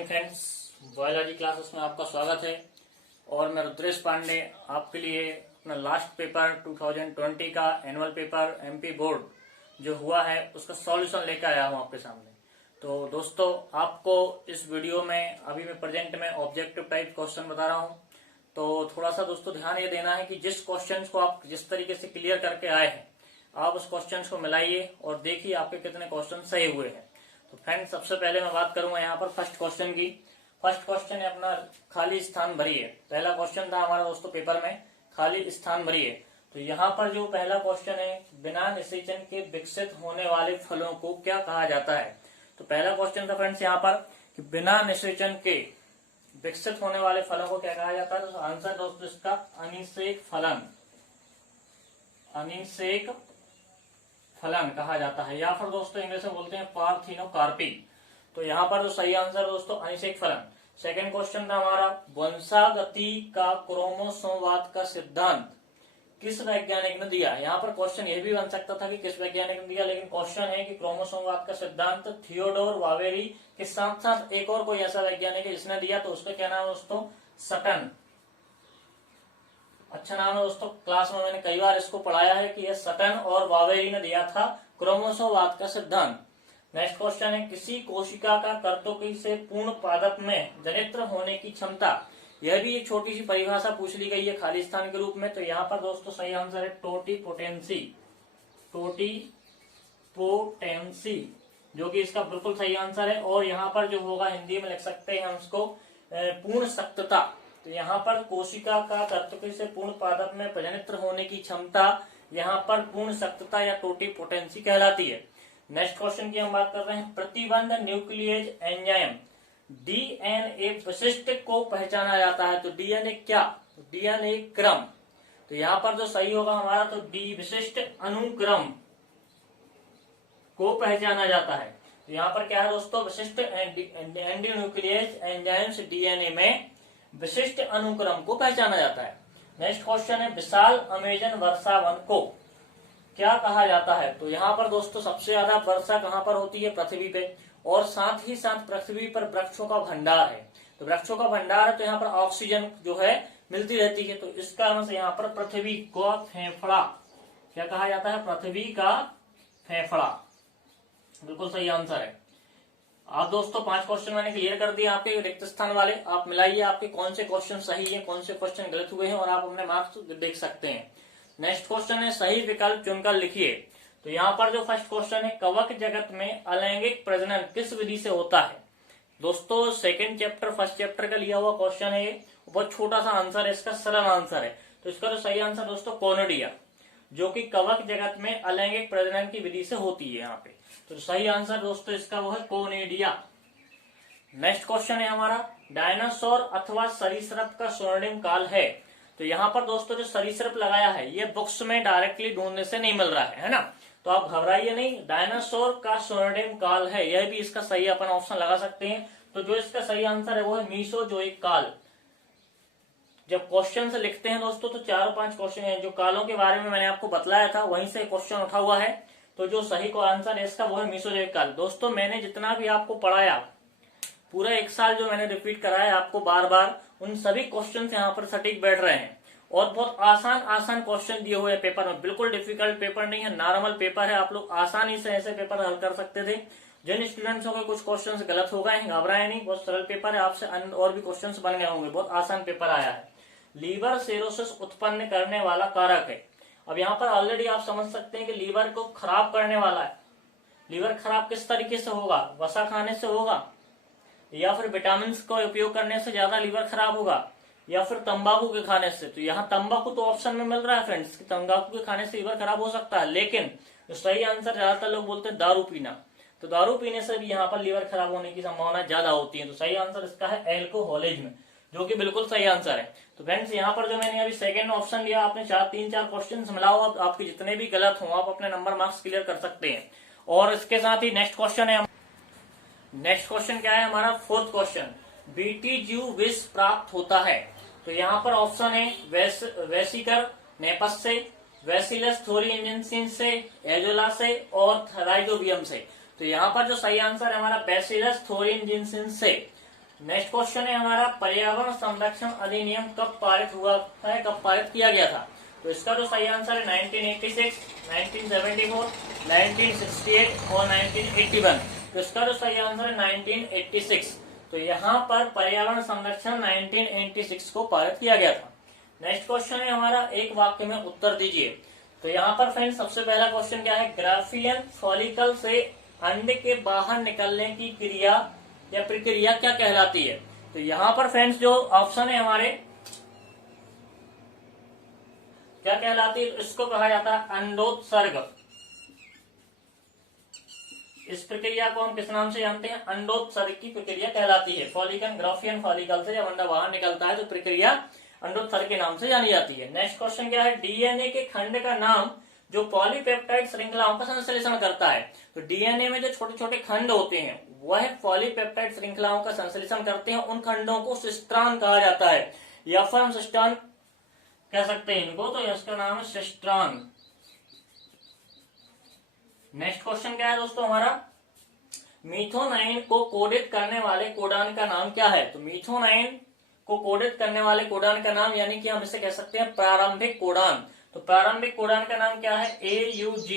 Morning friends, biology classes में आपका स्वागत है। और मैं रुद्रेश पांडे आपके लिए अपना लास्ट पेपर 2020 का एनुअल पेपर एमपी बोर्ड जो हुआ है उसका सॉल्यूशन लेकर आया हूं आपके सामने। तो दोस्तों, आपको इस वीडियो में अभी मैं प्रेजेंट में ऑब्जेक्टिव टाइप क्वेश्चन बता रहा हूं। तो थोड़ा सा दोस्तों ध्यान ये देना है कि जिस क्वेश्चन को आप जिस तरीके से क्लियर करके आए हैं, आप उस क्वेश्चन को मिलाइए और देखिए आपके कितने क्वेश्चन सही हुए हैं। तो फ्रेंड्स, सबसे पहले मैं बात करूंगा यहाँ पर फर्स्ट क्वेश्चन की। फर्स्ट क्वेश्चन है अपना खाली स्थान भरिए। पहला क्वेश्चन था हमारा दोस्तों पेपर में, खाली स्थान भरिए। तो यहाँ पर जो पहला क्वेश्चन है, बिना निषेचन के विकसित होने वाले फलों को क्या कहा जाता है। तो पहला क्वेश्चन था फ्रेंड्स यहाँ पर कि बिना निषेचन के विकसित होने वाले फलों को क्या कहा जाता है। तो आंसर दोस्तों इसका अनिषेक फलन, अनिषेक फलन कहा जाता है, या फिर दोस्तों इंग्लिश में बोलते हैं पार्थिनोकार्पी। तो यहाँ पर जो सही आंसर दोस्तों अनिषेक फलन। सेकंड क्वेश्चन था हमारा, वंशागति का क्रोमोसोमवाद का सिद्धांत किस वैज्ञानिक ने दिया। यहाँ पर क्वेश्चन यह भी बन सकता था कि किस वैज्ञानिक ने दिया, लेकिन क्वेश्चन है कि क्रोमोसोमवाद का सिद्धांत थियोडोर वावेरी के साथ साथ एक और कोई ऐसा वैज्ञानिक है जिसने दिया। तो उसका क्या नाम है दोस्तों, सटन। अच्छा नाम है दोस्तों, क्लास में मैंने कई बार इसको पढ़ाया है कि यह सटन और वावेरी ने दिया था क्रोमोसोमवाद का सिद्धांत। नेक्स्ट क्वेश्चन है, किसी कोशिका का कर्तकी से पूर्ण पादप में जनित्र होने की क्षमता। यह भी एक छोटी सी परिभाषा पूछ ली गई है खाली स्थान के रूप में। तो यहाँ पर दोस्तों सही आंसर है टोटिपोटेंसी, टोटिपोटेंसी, जो कि इसका बिल्कुल सही आंसर है। और यहाँ पर जो होगा हिंदी में लिख सकते हैं हम उसको पूर्ण सख्तता। तो यहाँ पर कोशिका का कर्तकी से पूर्ण पादप में प्रजनित्र होने की क्षमता यहाँ पर पूर्ण सख्तता या टोटिपोटेंसी कहलाती है। नेक्स्ट क्वेश्चन की हम बात कर रहे हैं, प्रतिबंध न्यूक्लियेज एंजाइम डीएनए विशिष्ट को पहचाना जाता है। तो डीएनए क्या, तो डीएनए क्रम। तो यहाँ पर जो सही होगा हमारा, तो डी विशिष्ट अनुक्रम को पहचाना जाता है। तो यहाँ पर क्या है दोस्तों, विशिष्ट एंटी न्यूक्लियेज एंजाइम्स डीएनए में विशिष्ट अनुक्रम को पहचाना जाता है। नेक्स्ट क्वेश्चन है, विशाल अमेजन वर्षा वन को क्या कहा जाता है। तो यहाँ पर दोस्तों सबसे ज्यादा वर्षा कहाँ पर होती है, पृथ्वी पे। और साथ ही साथ पृथ्वी पर वृक्षों का भंडार है। तो वृक्षों का भंडार है तो यहाँ पर ऑक्सीजन जो है मिलती रहती है। तो इस कारण से यहाँ पर पृथ्वी को फेफड़ा क्या कहा जाता है, पृथ्वी का फेफड़ा बिल्कुल सही आंसर है। आप दोस्तों 5 क्वेश्चन मैंने क्लियर कर दिए आपके रिक्त स्थान वाले। आप मिलाइए आपके कौन से क्वेश्चन सही है, कौन से क्वेश्चन गलत हुए हैं, और आप अपने मार्क्स देख सकते हैं। नेक्स्ट क्वेश्चन है, सही विकल्प चुनकर लिखिए। तो यहाँ पर जो फर्स्ट क्वेश्चन है, कवक जगत में अलैंगिक प्रजनन किस विधि से होता है। दोस्तों सेकंड चैप्टर फर्स्ट चैप्टर का लिया हुआ क्वेश्चन है, बहुत छोटा सा आंसर है, इसका सरल आंसर है। तो इसका जो सही आंसर दोस्तों कोनिडिया, जो कि कवक जगत में अलैंगिक प्रजनन की विधि से होती है यहाँ पे। तो सही आंसर दोस्तों इसका वो है कोनिडिया। नेक्स्ट क्वेश्चन है हमारा, डायनासोर अथवा सरीसृप का स्वर्णिम काल है। तो यहाँ पर दोस्तों जो सरीसृप लगाया है ये बुक्स में डायरेक्टली ढूंढने से नहीं मिल रहा है ना। तो आप घबराइए नहीं, डायनासोर का स्वर्णिम काल है, यह भी इसका सही अपन ऑप्शन लगा सकते हैं। तो जो इसका सही आंसर है वो है मीसोजोइक काल। जब क्वेश्चन से लिखते हैं दोस्तों तो 4-5 क्वेश्चन है जो कालों के बारे में मैंने आपको बतलाया था, वहीं से क्वेश्चन उठा हुआ है। तो जो सही को आंसर है इसका वो है मीसोजोइक काल। दोस्तों मैंने जितना भी आपको पढ़ाया, पूरा 1 साल जो मैंने रिपीट कराया आपको बार बार, उन सभी क्वेश्चन यहाँ पर सटीक बैठ रहे हैं। और बहुत आसान आसान क्वेश्चन दिए हुए हैं पेपर में, बिल्कुल डिफिकल्ट पेपर नहीं है, नॉर्मल पेपर है। आप लोग आसानी से ऐसे पेपर हल कर सकते थे। जिन स्टूडेंट्सों के कुछ क्वेश्चंस गलत हो गए हैं, घबराए नहीं, बहुत सरल पेपर है। आपसे और भी क्वेश्चंस बन गए होंगे, बहुत आसान पेपर आया है। लीवर सिरोसिस उत्पन्न करने वाला कारक है। अब यहाँ पर ऑलरेडी आप समझ सकते हैं कि लीवर को खराब करने वाला है। लीवर खराब किस तरीके से होगा, वसा खाने से होगा, या फिर विटामिन का उपयोग करने से ज्यादा लीवर खराब होगा, या फिर तंबाकू के खाने से। तो यहाँ तंबाकू तो ऑप्शन में मिल रहा है फ्रेंड्स कि तंबाकू के खाने से लीवर खराब हो सकता है, लेकिन जो सही आंसर ज्यादातर लोग बोलते हैं दारू पीना। तो दारू पीने से भी यहाँ पर लीवर खराब होने की संभावना ज्यादा होती है। तो सही आंसर इसका है एल्कोहलिज्म, जो कि बिल्कुल सही आंसर है। तो फ्रेंड्स यहाँ पर जो मैंने अभी सेकंड ऑप्शन लिया, आपने 3-4 क्वेश्चन मिलाओ, आपके जितने भी गलत हो आप अपने नंबर मार्क्स क्लियर कर सकते हैं। और इसके साथ ही नेक्स्ट क्वेश्चन है, नेक्स्ट क्वेश्चन क्या है हमारा, 4th क्वेश्चन, बीटी जीव विष प्राप्त होता है। तो यहाँ पर ऑप्शन है वेसिकर नेपस से, वेसिलस थोरिएंसिस से, एजोला से और राइजोबियम से। तो यहाँ पर जो सही आंसर है हमारा बेसिलस थोरिएंसिस से। नेक्स्ट क्वेश्चन है हमारा, पर्यावरण संरक्षण अधिनियम कब पारित हुआ है, कब पारित किया गया था? तो इसका जो सही आंसर है 1986, 1974, 1968 और 1981। तो इसका जो सही आंसर है 1986। तो यहाँ पर पर्यावरण संरक्षण 1986 को पारित किया गया था। नेक्स्ट क्वेश्चन है हमारा, एक वाक्य में उत्तर दीजिए। तो यहाँ पर फ्रेंड्स सबसे पहला क्वेश्चन क्या है, ग्राफियन फॉलिकल से अंडे के बाहर निकलने की क्रिया या प्रक्रिया क्या कहलाती है? तो यहाँ पर फ्रेंड्स जो ऑप्शन है हमारे, क्या कहलाती है? इसको कहा जाता है अंडोत्सर्ग। इस प्रक्रिया को हम किस नाम से जानते हैं? अंडोत्सर्ग की प्रक्रिया कहलाती है। फॉलिकन ग्राफियन फॉलिकल से जब अंडा बाहर निकलता है तो प्रक्रिया अंडोत्सर्ग के नाम से जानी जाती है। नेक्स्ट क्वेश्चन क्या है, डीएनए के खंड का नाम जो पॉलीपेप्टाइड श्रृंखलाओं का संश्लेषण करता है। तो डीएनए में जो छोटे छोटे खंड होते हैं वह पॉलीपेप्टाइड श्रृंखलाओं का संश्लेषण करते हैं। उन खंडों को सिस्ट्रान कहा जाता है, या फिर हम सिस्ट्रान कह सकते हैं इनको। तो इसका नाम है सिस्ट्रान। नेक्स्ट क्वेश्चन क्या है दोस्तों हमारा, मीथोनाइन को कोडित करने वाले कोडान का नाम क्या है? तो मीथोनाइन को कोडित करने वाले कोडान का नाम, यानी कि हम इसे कह सकते हैं प्रारंभिक कोडान। तो प्रारंभिक कोडान का नाम क्या है? AUG।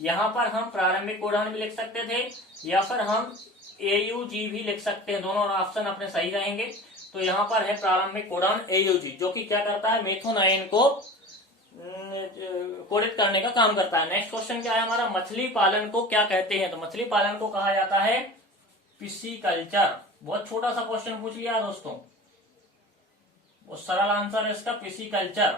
यहाँ पर हम प्रारंभिक कोडान भी लिख सकते थे या फिर हम AUG भी लिख सकते हैं, दोनों ऑप्शन अपने सही रहेंगे। तो यहाँ पर है प्रारंभिक कोडान AUG, जो कि क्या करता है, मीथोनाइन को कोडित करने का काम करता है। नेक्स्ट क्वेश्चन क्या है हमारा, मछली पालन को क्या कहते हैं? तो मछली पालन को कहा जाता है पिसीकल्चर। बहुत छोटा सा क्वेश्चन पूछ लिया दोस्तों, वो सरल आंसर है इसका पिसीकल्चर।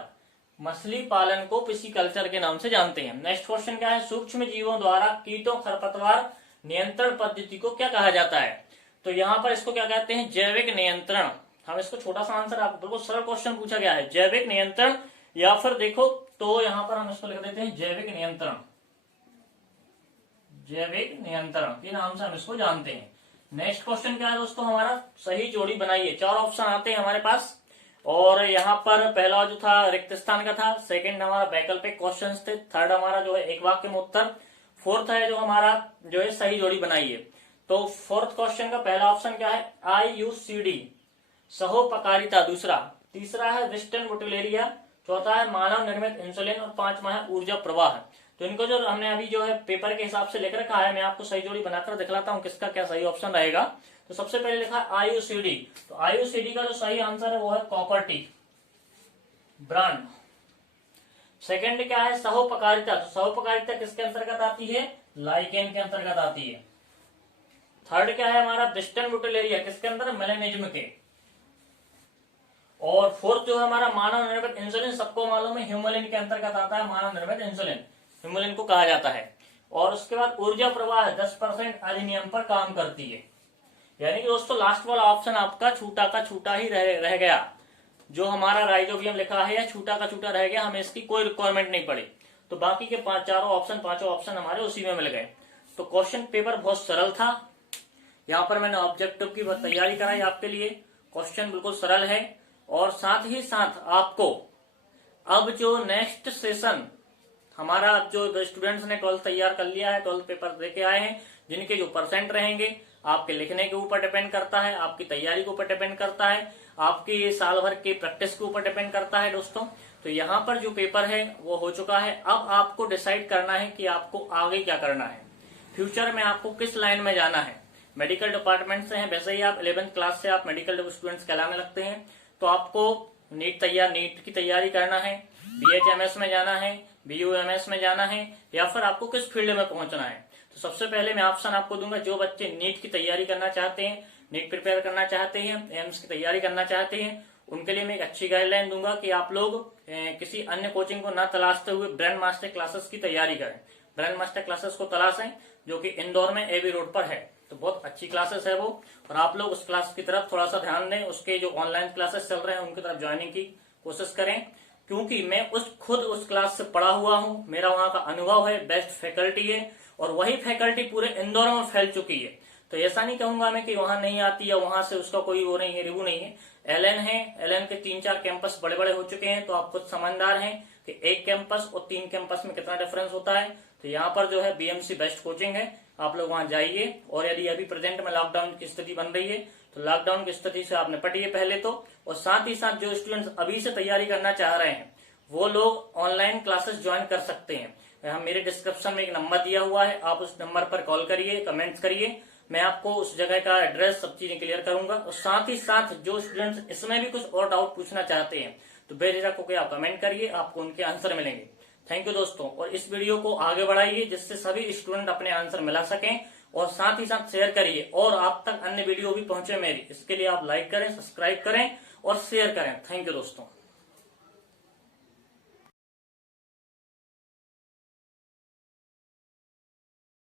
मछली पालन को पिसीकल्चर के नाम से जानते हैं। नेक्स्ट क्वेश्चन क्या है, सूक्ष्म जीवों द्वारा कीटों खरपतवार नियंत्रण पद्धति को क्या कहा जाता है? तो यहाँ पर इसको क्या कहते हैं, जैविक नियंत्रण। हम इसको छोटा सा आंसर, आप बिल्कुल सरल क्वेश्चन पूछा गया है, जैविक नियंत्रण, या फिर देखो तो यहाँ पर हम इसको लिख देते हैं जैविक नियंत्रण। जैविक नियंत्रण के नाम से हम इसको जानते हैं। नेक्स्ट क्वेश्चन क्या है दोस्तों हमारा, सही जोड़ी बनाइए। 4 ऑप्शन आते हैं हमारे पास, और यहाँ पर पहला जो था रिक्त स्थान का था, सेकंड हमारा वैकल्पिक क्वेश्चंस थे, थर्ड हमारा जो है एक वाक्य में उत्तर, फोर्थ है जो हमारा जो है सही जोड़ी बनाइए। तो फोर्थ क्वेश्चन का पहला ऑप्शन क्या है, IUCD सहोपकारिता दूसरा, तीसरा है विस्टन बुटलेरिया, चौथा है मानव निर्मित इंसुलिन, और पांचवा है ऊर्जा प्रवाह। तो इनको जो हमने अभी जो है पेपर के हिसाब से लिख रखा है, मैं आपको सही जोड़ी बनाकर दिखलाता हूँ किसका क्या सही ऑप्शन रहेगा। तो सबसे पहले लिखा IUCD, तो IUCD का जो सही आंसर है वो है कॉपर्टी ब्रांड। सेकंड क्या है, सहोपकारिता, तो सहोपकारिता किसके अंतर्गत आती है, लाइकेन के अंतर्गत आती है। थर्ड क्या है हमारा, विस्टन बुटलेरिया, किसके अंदर, मेलेनिज्म के। और फोर्थ जो है हमारा मानव निर्मित इंसुलिन, सबको मालूम है ह्यूमलिन के अंतर्गत आता है, मानव निर्मित इंसुलिन ह्यूमलिन को कहा जाता है। और उसके बाद ऊर्जा प्रवाह 10% अधिनियम पर काम करती है। यानी कि दोस्तों लास्ट वाला ऑप्शन आपका छूटा का छूटा ही रह गया, जो हमारा राइजोबियम लिखा है या छूटा का छूटा रह गया, हमें इसकी कोई रिक्वायरमेंट नहीं पड़ी। तो बाकी के पांचों ऑप्शन हमारे उसी में मिल गए। तो क्वेश्चन पेपर बहुत सरल था। यहाँ पर मैंने ऑब्जेक्टिव की तैयारी कराई आपके लिए, क्वेश्चन बिल्कुल सरल है। और साथ ही साथ आपको अब जो नेक्स्ट सेशन हमारा, जो स्टूडेंट्स ने 12th तैयार कर लिया है, 12th पेपर देके आए हैं, जिनके जो परसेंट रहेंगे आपके लिखने के ऊपर डिपेंड करता है, आपकी तैयारी के ऊपर डिपेंड करता है, आपकी साल भर की प्रैक्टिस के ऊपर डिपेंड करता है दोस्तों। तो यहाँ पर जो पेपर है वो हो चुका है। अब आपको डिसाइड करना है कि आपको आगे क्या करना है, फ्यूचर में आपको किस लाइन में जाना है। मेडिकल डिपार्टमेंट से हैं, वैसे ही आप 11th क्लास से आप मेडिकल स्टूडेंट्स कहलाने लगते हैं। तो आपको नीट की तैयारी करना है, BHMS में जाना है, BUMS में जाना है, या फिर आपको किस फील्ड में पहुंचना है। तो सबसे पहले मैं ऑप्शन आपको दूंगा, जो बच्चे नीट की तैयारी करना चाहते हैं, नीट प्रिपेयर करना चाहते हैं, एम्स की तैयारी करना चाहते हैं, उनके लिए मैं एक अच्छी गाइडलाइन दूंगा कि आप लोग किसी अन्य कोचिंग को ना तलाशते हुए ब्रेन मास्टर क्लासेस की तैयारी करें। ब्रेन मास्टर क्लासेस को तलाशें, जो कि इंदौर में AB रोड पर है। तो बहुत अच्छी क्लासेस है वो, और आप लोग उस क्लास की तरफ थोड़ा सा ध्यान दें। उसके जो ऑनलाइन क्लासेस चल रहे हैं उनकी तरफ ज्वाइनिंग की कोशिश करें, क्योंकि मैं खुद उस क्लास से पढ़ा हुआ हूँ, मेरा वहाँ का अनुभव है, बेस्ट फैकल्टी है, और वही फैकल्टी पूरे इंदौर में फैल चुकी है। तो ऐसा नहीं कहूंगा मैं कि वहां नहीं आती या वहां से उसका कोई वो नहीं है, रिव्यू नहीं है। LN है, LN के 3-4 कैंपस बड़े बड़े हो चुके हैं। तो आप खुद समझदार हैं कि एक कैंपस और 3 कैंपस में कितना डिफरेंस होता है। तो यहाँ पर जो है बीएमसी बेस्ट कोचिंग है, आप लोग वहां जाइए। और यदि अभी प्रेजेंट में लॉकडाउन की स्थिति बन रही है तो लॉकडाउन की स्थिति से आप निपटिए पहले तो, और साथ ही साथ जो स्टूडेंट्स अभी से तैयारी करना चाह रहे हैं वो लोग ऑनलाइन क्लासेस ज्वाइन कर सकते हैं। यहाँ मेरे डिस्क्रिप्शन में एक नंबर दिया हुआ है, आप उस नंबर पर कॉल करिए, कमेंट्स करिए, मैं आपको उस जगह का एड्रेस सब चीजें क्लियर करूंगा। और साथ ही साथ जो स्टूडेंट्स इसमें भी कुछ और डाउट पूछना चाहते हैं तो बेझिझक होकर आप कमेंट करिए, आपको उनके आंसर मिलेंगे। थैंक यू दोस्तों, और इस वीडियो को आगे बढ़ाइए जिससे सभी स्टूडेंट अपने आंसर मिला सकें, और साथ ही साथ शेयर करिए और आप तक अन्य वीडियो भी पहुंचे मेरी। इसके लिए आप लाइक करें, सब्सक्राइब करें और शेयर करें। थैंक यू दोस्तों।